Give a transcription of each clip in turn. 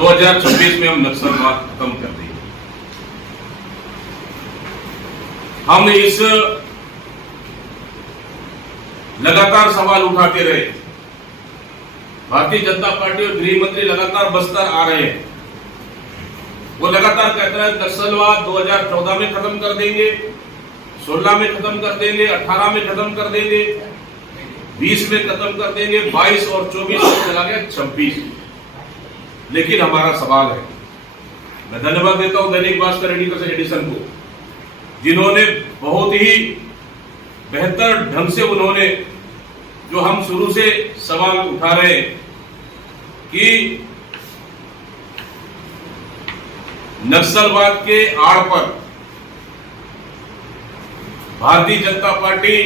2026 में हम नक्सलवाद खत्म कर देंगे। हम इस लगातार सवाल उठाते रहे, भारतीय जनता पार्टी और गृह मंत्री लगातार बस्तर आ रहे हैं। वो लगातार कहते हैं नक्सलवाद 2014 में खत्म कर देंगे, 16 में खत्म कर देंगे, 18 में खत्म कर देंगे, 20 में खत्म कर देंगे, 22 और 24 में चला गया 26। लेकिन हमारा सवाल है, मैं धन्यवाद देता हूं दैनिक भास्कर एडिशन को, जिन्होंने बहुत ही बेहतर ढंग से उन्होंने जो हम शुरू से सवाल उठा रहे हैं कि नक्सलवाद के आड़ पर भारतीय जनता पार्टी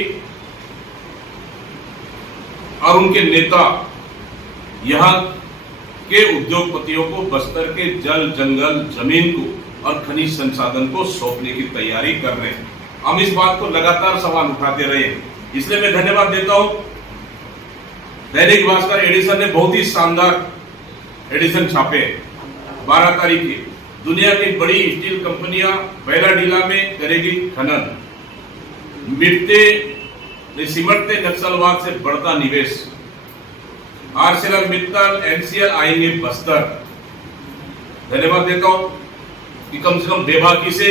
और उनके नेता यहां के उद्योगपतियों को बस्तर के जल जंगल जमीन को और खनिज संसाधन को सौंपने की तैयारी कर रहे हैं। हम इस बात को लगातार सवाल उठाते रहे, इसलिए मैं धन्यवाद देता हूं दैनिक भास्कर एडिशन ने बहुत ही शानदार एडिशन छापे। 12 तारीख की दुनिया की बड़ी स्टील कंपनियां बैलाडीला में करेगी खनन, सिमटते नक्सलवाद से बढ़ता निवेश, आर्सेलरमित्तल एनसीएल आएंगे बस्तर। धन्यवाद देता हूं कि कम से कम बेबाकी से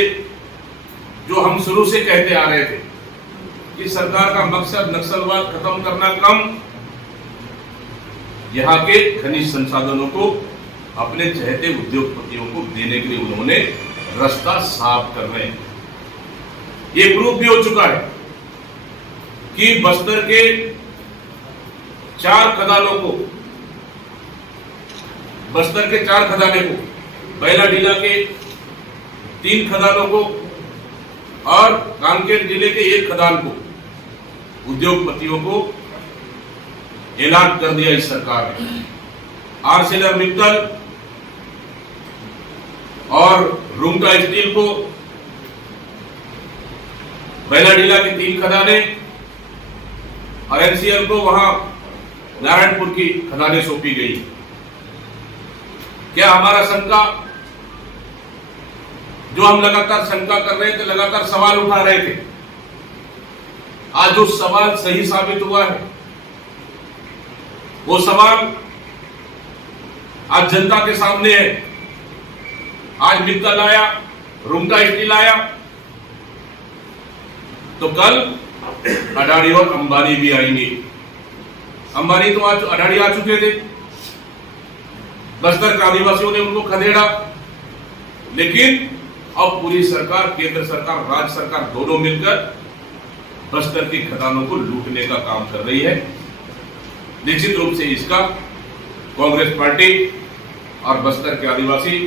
जो हम शुरू से कहते आ रहे थे कि सरकार का मकसद नक्सलवाद खत्म करना कम, यहां के खनिज संसाधनों को अपने चहेते उद्योगपतियों को देने के लिए उन्होंने रास्ता साफ कर रहे हैं। ये प्रूफ भी हो चुका है कि बस्तर के 4 खदानों को, बस्तर के 4 खदाने को, बैलाडीला के 3 खदानों को और कांकेर जिले के 1 खदान को उद्योगपतियों को ऐलान कर दिया इस सरकार ने। आर्सेलरमित्तल और रूंगा स्टील को बैलाडीला की 3 खदाने और एनसीएल को वहां नारायणपुर की खदानें सौंपी गई। क्या हमारा शंका, जो हम लगातार शंका कर रहे थे, लगातार सवाल उठा रहे थे, आज जो सवाल सही साबित हुआ है, वो सवाल आज जनता के सामने है। आज मित्तल आया, रूंगा स्टील आया, तो कल अडानी और अंबानी भी आएंगे। अंबानी तो आज अडानी आ चुके थे, बस्तर के आदिवासियों ने उनको खदेड़ा, लेकिन अब पूरी सरकार, केंद्र सरकार, राज्य सरकार दोनों मिलकर बस्तर की खदानों को लूटने का काम कर रही है। निश्चित रूप से इसका कांग्रेस पार्टी और बस्तर के आदिवासी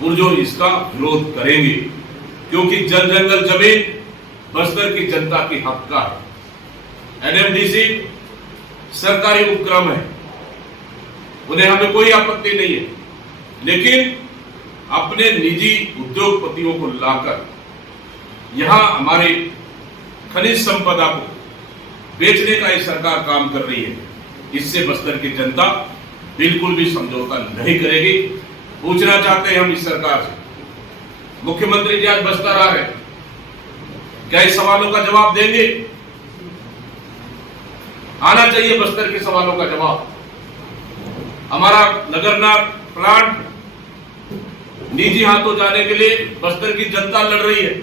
पुरजोर इसका विरोध करेंगे, क्योंकि जल जंगल जमीन बस्तर की जनता की हक का है। एनएमडीसी सरकारी उपक्रम है, उन्हें हमें कोई आपत्ति नहीं है, लेकिन अपने निजी उद्योगपतियों को लाकर यहां हमारे खनिज संपदा को बेचने का ये सरकार काम कर रही है। इससे बस्तर की जनता बिल्कुल भी समझौता नहीं करेगी। पूछना चाहते हैं हम इस सरकार से, मुख्यमंत्री जी आज बस्तर आ रहे, क्या इस सवालों का जवाब देंगे? आना चाहिए बस्तर के सवालों का जवाब। हमारा नगरनार प्लांट निजी हाथों जाने के लिए बस्तर की जनता लड़ रही है,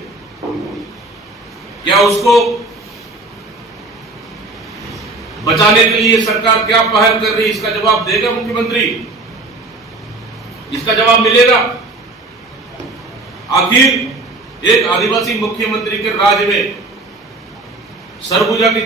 क्या उसको बचाने के लिए सरकार क्या पहल कर रही है? इसका जवाब देगा मुख्यमंत्री? इसका जवाब मिलेगा? आखिर एक आदिवासी मुख्यमंत्री के राज में सरगुजा की